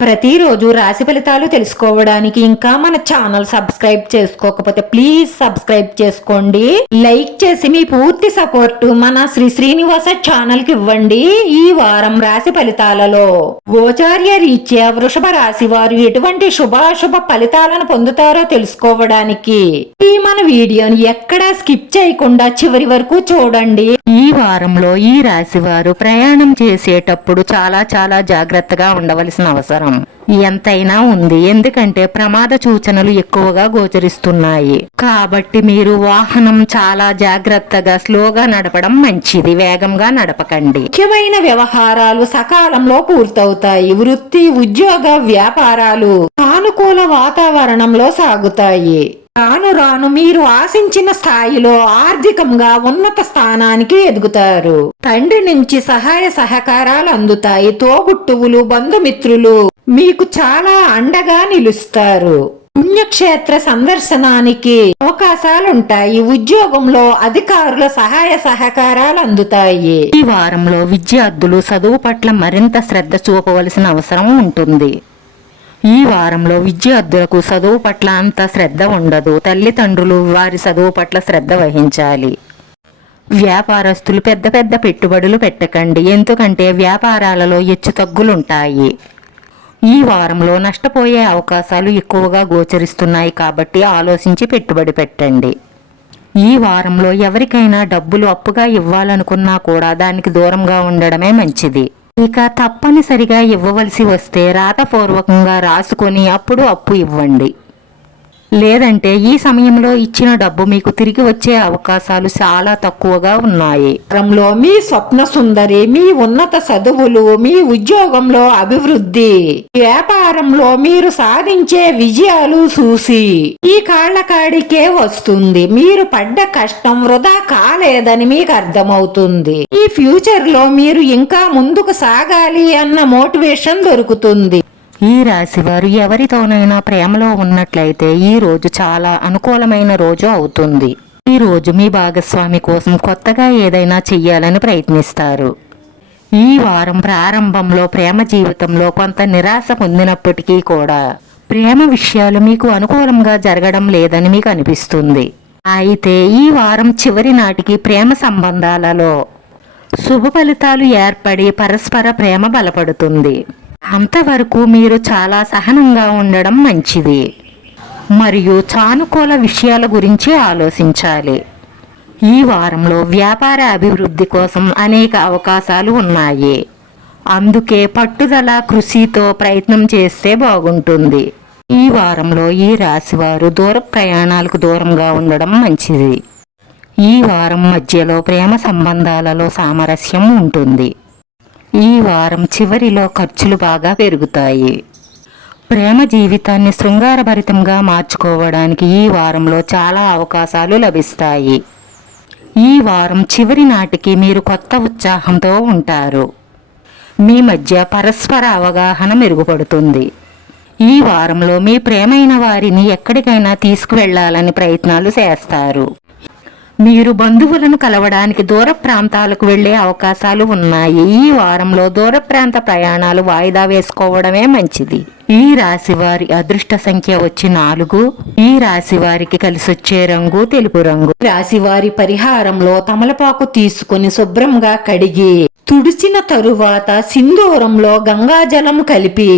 ప్రతిరోజు రాశి ఫలితాలు తెలుసుకోవడానికి ఇంకా మన ఛానల్ సబ్స్క్రైబ్ చేసుకోకపోతే ప్లీజ్ సబ్స్క్రైబ్ చేసుకోండి. లైక్ చేసి మీ పూర్తి సపోర్ట్ మన శ్రీ శ్రీనివాస ఛానల్కి ఇవ్వండి ఈ వారం రాశి ఫలితాలలో. గోచార్య రీత్యా వృషభ రాశి వారు ఎటువంటి శుభాశుభ ఫలితాలను పొందుతారో తెలుసుకోవడానికి ఈ మన వీడియోని ఎక్కడా స్కిప్ చేయకుండా చివరి వరకు చూడండి. ఈ వారంలో ఈ రాశి వారు ప్రయాణం చేసేటప్పుడు చాలా చాలా జాగ్రత్తగా ఉండవలసిన అవసరం. вам. ఎంతైనా ఉంది. ఎందుకంటే ప్రమాద సూచనలు ఎక్కువగా గోచరిస్తున్నాయి. కాబట్టి మీరు వాహనం చాలా జాగ్రత్తగా స్లోగా నడపడం మంచిది. వేగంగా నడపకండి. ముఖ్యమైన వ్యవహారాలు సకాలంలో పూర్తవుతాయి. వృత్తి ఉద్యోగ వ్యాపారాలు సానుకూల వాతావరణంలో సాగుతాయి. రాను రాను మీరు ఆశించిన స్థాయిలో ఆర్థికంగా ఉన్నత స్థానానికి ఎదుగుతారు. తండ్రి నుంచి సహాయ సహకారాలు అందుతాయి. తోబుట్టువులు బంధుమిత్రులు మీకు చాలా అండగా నిలుస్తారు. పుణ్యక్షేత్ర సందర్శనానికి అవకాశాలుంటాయి. ఉద్యోగంలో అధికారుల సహాయ సహకారాలు అందుతాయి. ఈ వారంలో విద్యార్థులు చదువు పట్ల మరింత శ్రద్ధ చూపవలసిన అవసరం ఉంటుంది. ఈ వారంలో విద్యార్థులకు చదువు పట్ల అంత శ్రద్ధ ఉండదు. తల్లిదండ్రులు వారి చదువు పట్ల శ్రద్ధ వహించాలి. వ్యాపారస్తులు పెద్ద పెద్ద పెట్టుబడులు పెట్టకండి. ఎందుకంటే వ్యాపారాలలో హెచ్చు తగ్గులుంటాయి. ఈ వారంలో నష్టపోయే అవకాశాలు ఎక్కువగా గోచరిస్తున్నాయి కాబట్టి ఆలోచించి పెట్టుబడి పెట్టండి. ఈ వారంలో ఎవరికైనా డబ్బులు అప్పుగా ఇవ్వాలనుకున్నా కూడా దానికి దూరంగా ఉండడమే మంచిది. ఇక తప్పనిసరిగా ఇవ్వవలసి వస్తే రాతపూర్వకంగా రాసుకొని అప్పుడు అప్పు ఇవ్వండి. లేదంటే ఈ సమయంలో ఇచ్చిన డబ్బు మీకు తిరిగి వచ్చే అవకాశాలు చాలా తక్కువగా ఉన్నాయి. క్రమంలో మీ స్వప్న సుందరి మీ ఉన్నత చదువులు మీ ఉద్యోగంలో అభివృద్ధి. వ్యాపారంలో మీరు సాధించే విజయాలు చూసి ఈ కాళ్ళకాడికే వస్తుంది. మీరు పడ్డ కష్టం వృధా కాలేదని మీకు అర్థమవుతుంది. ఈ ఫ్యూచర్లో మీరు ఇంకా ముందుకు సాగాలి అన్న మోటివేషన్ దొరుకుతుంది. ఈ రాశి వారు ఎవరితోనైనా ప్రేమలో ఉన్నట్లయితే ఈ రోజు చాలా అనుకూలమైన రోజు అవుతుంది. ఈ రోజు మీ భాగస్వామి కోసం కొత్తగా ఏదైనా చెయ్యాలని ప్రయత్నిస్తారు. ఈ వారం ప్రారంభంలో ప్రేమ జీవితంలో కొంత నిరాశ పొందినప్పటికీ కూడా ప్రేమ విషయాలు మీకు అనుకూలంగా జరగడం లేదని మీకు అనిపిస్తుంది. అయితే ఈ వారం చివరి నాటికి ప్రేమ సంబంధాలలో శుభ ఫలితాలు ఏర్పడి పరస్పర ప్రేమ బలపడుతుంది. అంతవరకు మీరు చాలా సహనంగా ఉండడం మంచిది. మరియు సానుకూల విషయాల గురించి ఆలోచించాలి. ఈ వారంలో వ్యాపార అభివృద్ధి కోసం అనేక అవకాశాలు ఉన్నాయి. అందుకే పట్టుదల కృషితో ప్రయత్నం చేస్తే బాగుంటుంది. ఈ వారంలో ఈ రాశివారు దూర ప్రయాణాలకు దూరంగా ఉండడం మంచిది. ఈ వారం మధ్యలో ప్రేమ సంబంధాలలో సామరస్యం ఉంటుంది. ఈ వారం చివరిలో ఖర్చులు బాగా పెరుగుతాయి. ప్రేమ జీవితాన్ని శృంగారభరితంగా మార్చుకోవడానికి ఈ వారంలో చాలా అవకాశాలు లభిస్తాయి. ఈ వారం చివరి నాటికి మీరు కొత్త ఉత్సాహంతో ఉంటారు. మీ మధ్య పరస్పర అవగాహన మెరుగుపడుతుంది. ఈ వారంలో మీ ప్రేమైన వారిని ఎక్కడికైనా తీసుకువెళ్ళాలని ప్రయత్నాలు చేస్తారు. మీరు బంధువులను కలవడానికి దూర ప్రాంతాలకు వెళ్ళే అవకాశాలు ఉన్నాయి. ఈ వారంలో దూర ప్రాంత ప్రయాణాలు వాయిదా వేసుకోవడమే మంచిది. ఈ రాశి వారి అదృష్ట సంఖ్య వచ్చి నాలుగు. ఈ రాశి వారికి కలిసొచ్చే రంగు తెలుపు రంగు. రాశి వారి పరిహారంలో తమలపాకు తీసుకుని శుభ్రంగా కడిగి తుడిచిన తరువాత సింధూరంలో గంగాజలం కలిపి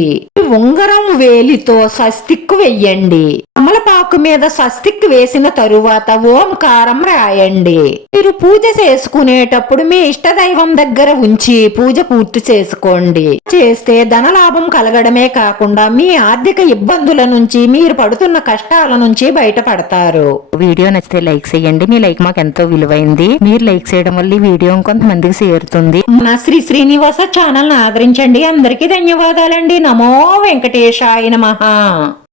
ఉంగరం వేలితో స్వస్తిక్కు వెయ్యండి. తమలపాకు మీద స్వస్తిక్ వేసిన తరువాత ఓంకారం రాయండి. మీరు పూజ చేసుకునేటప్పుడు మీ ఇష్టదైవం దగ్గర ఉంచి పూజ పూర్తి చేసుకోండి. చేస్తే ధనలాభం కలగడమే కాకుండా మీ ఆర్థిక ఇబ్బందుల నుంచి మీరు పడుతున్న కష్టాల నుంచి బయటపడతారు. వీడియో నచ్చితే లైక్ చేయండి. మీ లైక్ మాకు ఎంతో విలువైంది. మీరు లైక్ చేయడం వల్ల ఈ వీడియో కొంతమందికి చేరుతుంది. మన శ్రీ శ్రీనివాస ఛానల్ ఆదరించండి. అందరికీ ధన్యవాదాలండి. నమో వెంకటేశాయ నమః.